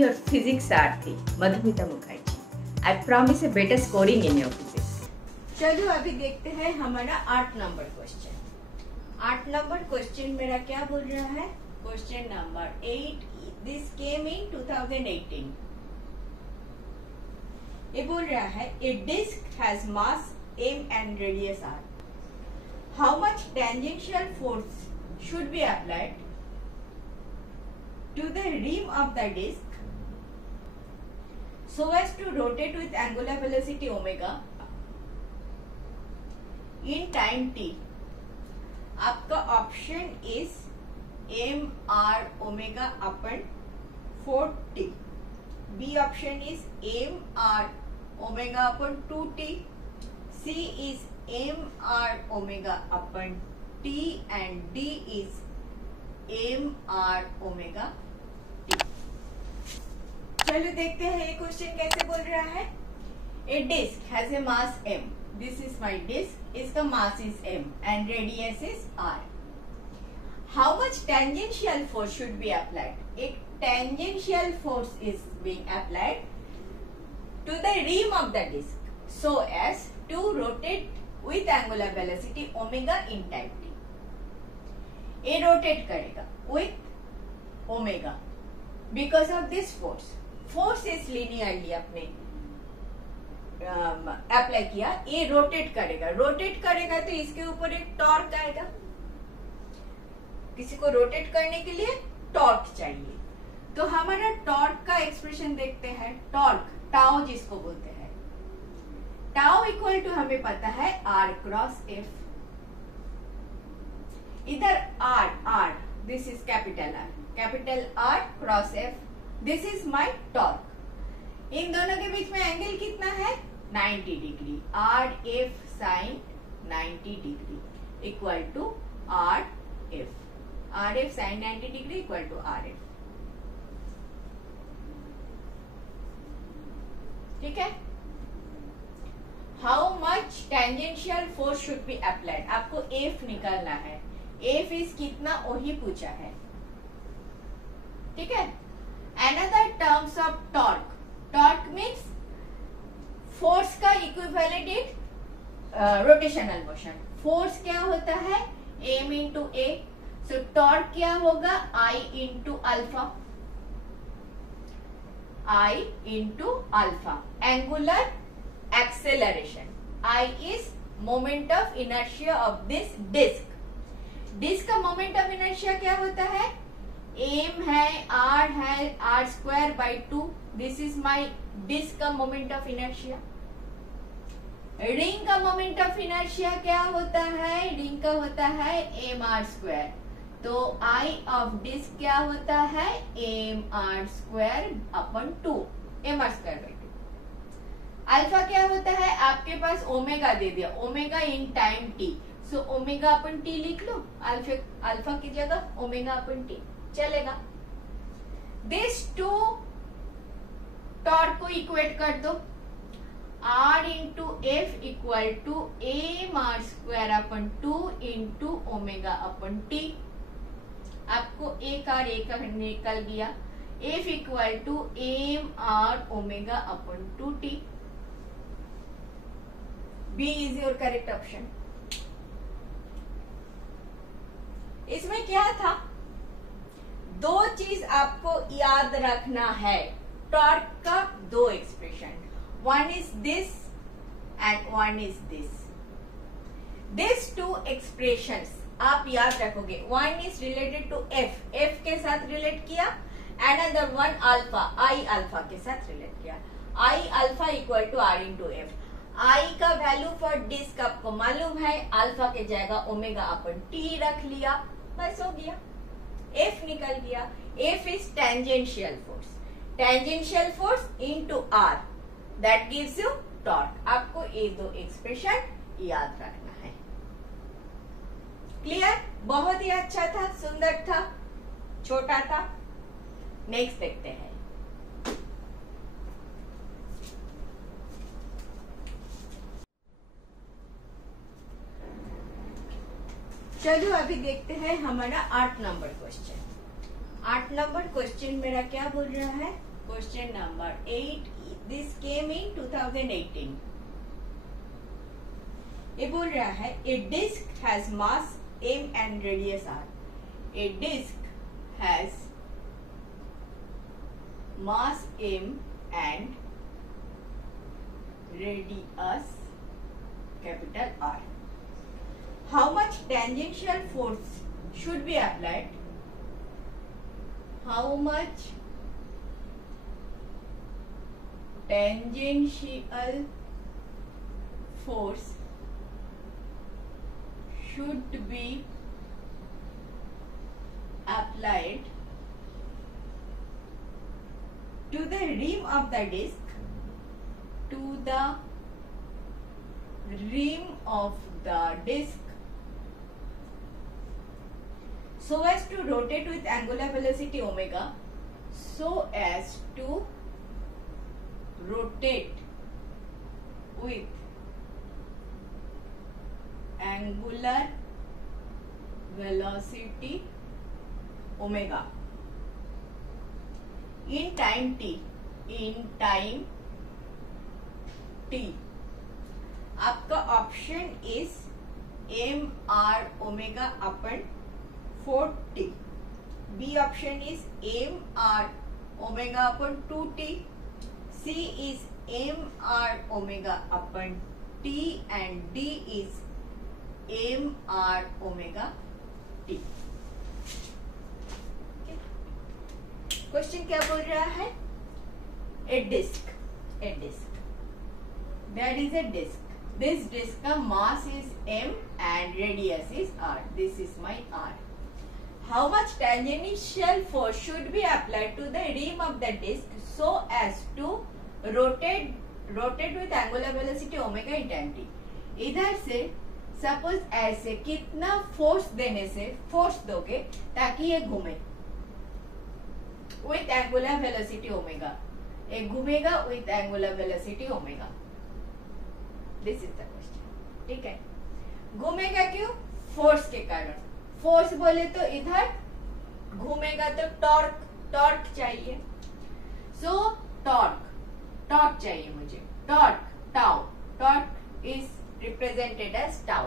your physics Aarthi, Madhumita Mukherjee. I promise a better scoring in your physics. चलो अभी देखते हैं हमारा 8 नंबर क्वेश्चन। 8 नंबर क्वेश्चन मेरा क्या बोल रहा है? क्वेश्चन नंबर 8, दिस केम इन 2018। ये बोल रहा है a disk has mass m and radius r. How much tangential force should be applied to the rim of the disk so as to rotate with angular velocity omega in time t? आपका option is m r omega upon 4t. B option is m r omega upon 2t. C is m r omega upon t and D is m r omega t. चलो देखते हैं ये question कैसे बोल रहा है। A disk has a mass m. This is my disk. इसका mass is m and radius is r. How much tangential force should be applied? एक tangential force is being applied to the rim of the disk so as to rotate with angular velocity omega in time t. ये rotate करेगा with omega because of this force. Force is linearly अपने apply किया, ये rotate करेगा तो इसके ऊपर एक टॉर्क आएगा। किसी को रोटेट करने के लिए टॉर्क चाहिए, तो हमारा टॉर्क का एक्सप्रेशन देखते हैं। टॉर्क टाउ जिसको बोलते हैं, टाउ इक्वल टू हमें पता है आर क्रॉस एफ। इधर R this is capital R cross F, this is my torque. इन दोनों के बीच में एंगल कितना है? 90 degree. R F sine 90 degree equal to R F sine 90 degree equal to R F. ठीक है। How much tangential force should be applied, आपको एफ निकालना है। एफ इज कितना वही पूछा है। ठीक है। Another terms of torque, torque means force का equivalent in rotational motion. Force क्या होता है? m इंटू ए। सो टॉर्क क्या होगा? I into alpha. I into alpha. Angular acceleration, I is moment of inertia of this disc. Disc का moment of inertia क्या होता है? m है, r square by 2। This is my disc का moment of inertia. Ring का moment of inertia क्या होता है? रिंग का होता है एम आर स्क्वायर। तो आई ऑफ डिस्क क्या होता है? M R square upon 2, M R square by 2। Alpha क्या होता है? आपके पास ओमेगा दे दिया, omega in time T. So omega upon T लिख लो, अल्फा की जगह ओमेगा अपन टी चलेगा। दिस टू टॉर्क को इक्वेट कर दो। R into F equal to M R square upon 2 into omega upon T. आपको एक निकल गया। F equal to M R omega upon 2t। B is your correct option. इसमें क्या था? दो चीज आपको याद रखना है। टॉर्क का दो expression, one is this and one is this. These two expressions आप याद रखोगे। one is related to f के साथ रिलेट किया, another one alpha, I alpha के साथ रिलेट किया। I alpha equal to r into F. I का वैल्यू फॉर डिस्क आपको मालूम है, अल्फा के जगह ओमेगा अपन t रख लिया, बस हो गया, f निकल गया। f is tangential force into r, that gives you torque. आपको ये दो एक्सप्रेशन याद रखना है। क्लियर? बहुत ही अच्छा था, सुंदर था, छोटा था। नेक्स्ट देखते हैं। चलो अभी देखते हैं हमारा 8 नंबर क्वेश्चन। 8 नंबर क्वेश्चन मेरा क्या बोल रहा है? Question number 8. This came in 2018. ये बोल रहा है a disc has mass m and radius r. A disc has mass m and radius capital R. How much tangential force should be applied? How much tangential force should be applied to the rim of the disc, to the rim of the disc, so as to rotate with angular velocity omega, so as to rotate with angular velocity omega in time t. In time t. आपका option is M R omega upon 4t. B option is M R omega upon 2t. C is M R omega upon t and D is M R omega t. Question क्या बोल रहा है? A disc, that is a disc. This disc का mass is m and radius is r. This is my r. How much tangential force should be applied to the rim of the disc so as to rotate with angular velocity omega in time t? इधर से suppose ऐसे कितना force देने से force दोगे ताकि ये घूमे with angular velocity omega. ये घूमेगा with angular velocity omega. This is the question. ठीक है, घूमेगा क्यों? फोर्स के कारण. फोर्स बोले तो इधर घूमेगा तो टॉर्क चाहिए. सो टॉर्क चाहिए मुझे. Torque is represented as tau.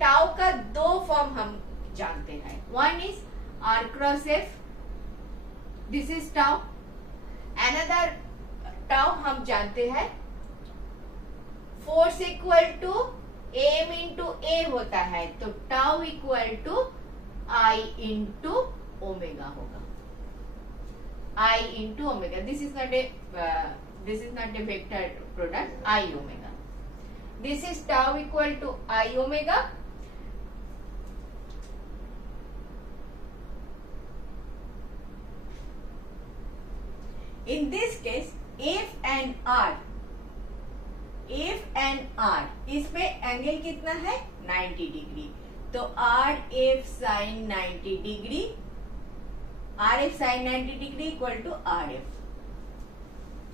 Tau का दो फॉर्म हम जानते हैं. One is R cross F. This is tau. Another tau हम जानते हैं force equal to M into A होता है, तो tau equal to I into omega होगा. I into omega. This is not a vector product. I omega. This is tau equal to I omega. In this case, F and R, इस पे angle कितना है? 90 degree. तो R F sine 90 degree, R F sine 90 degree equal to R F.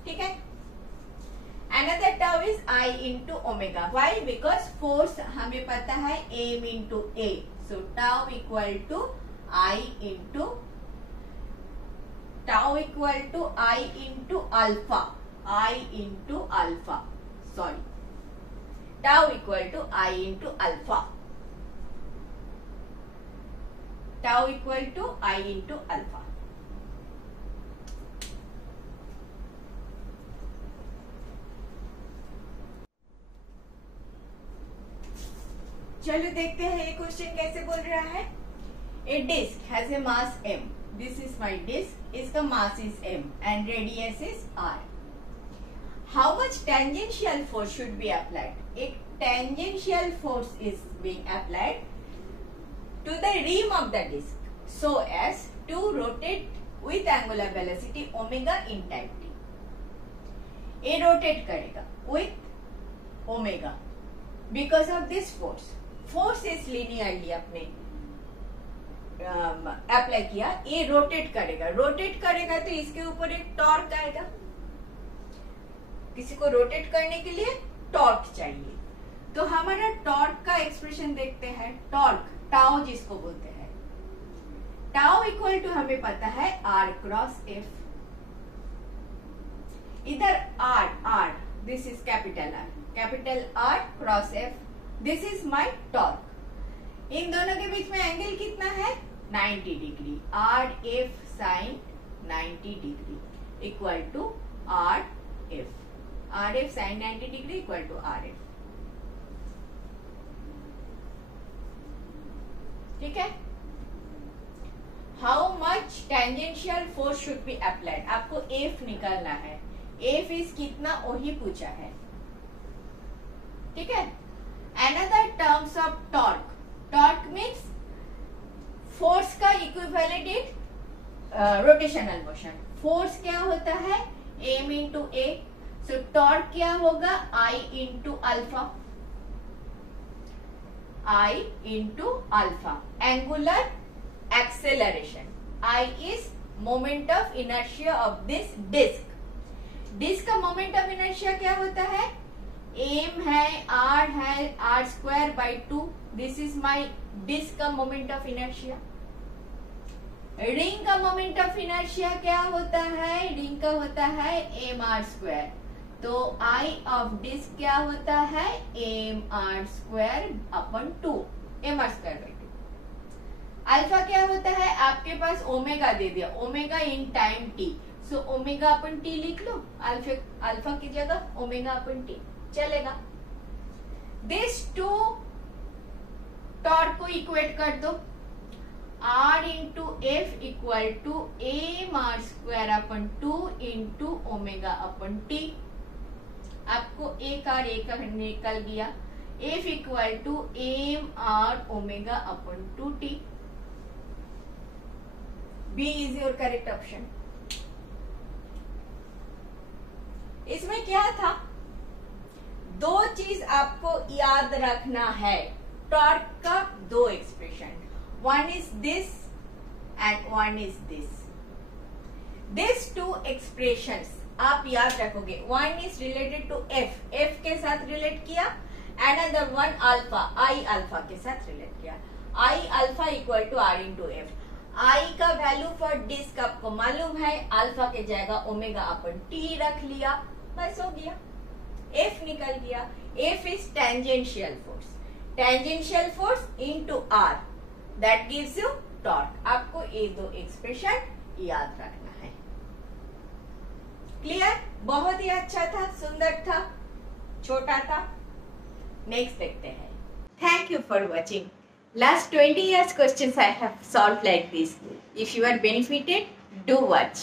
ठीक है. Another term is I into omega. Why? Because force हमें पता है m into a. So tau equal to I into tau equal to I into alpha. Tau equal to I into alpha. Tau equal to I into alpha. चलो देखते हैं ये question कैसे बोल रहा है. A disc has a mass m. This is my disc. इसका mass is m and radius is r. How much tangential force should be applied? एक tangential force is being applied to the rim of the disc so as to rotate with angular velocity omega in time t. ये rotate करेगा with omega because of this force. Force is linearly अपने apply किया. ये rotate करेगा तो इसके ऊपर एक टॉर्क आएगा. किसी को रोटेट करने के लिए टॉर्क चाहिए. तो हमारा टॉर्क का एक्सप्रेशन देखते हैं. टॉर्क टाउ जिसको बोलते हैं. टाउ इक्वल टू हमें पता है आर क्रॉस एफ. इधर R, this is capital R cross F, this is my torque। इन दोनों के बीच में एंगल कितना है? 90 degree. RF sin 90 degree equal to RF। RF sin 90 degree equal to RF। ठीक है। How much tangential force should be applied, आपको F निकालना है। F इज कितना वही पूछा है। ठीक है। Another terms of torque, torque means force का equivalent in rotational motion. Force क्या होता है? m इंटू ए। सो टॉर्क क्या होगा? I into alpha, I into alpha. Angular acceleration, I is moment of inertia of this disc. Disc का moment of inertia क्या होता है? m है, r है, r square by 2। This is my disc का moment of inertia. Ring का moment of inertia क्या होता है? रिंग का होता है एम आर स्क्वायर। तो I ऑफ डिस्क क्या होता है? M R square upon 2, M R square by 2। Alpha क्या होता है? आपके पास ओमेगा दे दिया, omega in time T. So omega upon T लिख लो, अल्फा की जगह ओमेगा अपन टी चलेगा। दिस टू टॉर्क को इक्वेट कर दो। R into F equal to M R square upon 2 into omega upon T. आपको एक आर एक निकल गया। F equal to M R omega upon 2t। B is your correct option. इसमें क्या था? दो चीज आपको याद रखना है। टॉर्क का दो expression, one is this and one is this. This two expressions आप याद रखोगे। One is related to F, F के साथ रिलेट किया। Another one alpha, I alpha के साथ रिलेट किया। I alpha equal to R into F. I का वैल्यू फॉर डिस्क आपको मालूम है, अल्फा के जगह ओमेगा अपन टी रख लिया, बस हो गया। एफ निकल गया। F is tangential force, tangential force into R, that gives you torque. आपको ये दो एक्सप्रेशन याद रखना है। क्लियर? बहुत ही अच्छा था, सुंदर था, छोटा था। नेक्स्ट देखते हैं। Thank you for watching. Last 20 years questions I have solved like this. If you are benefited, do watch.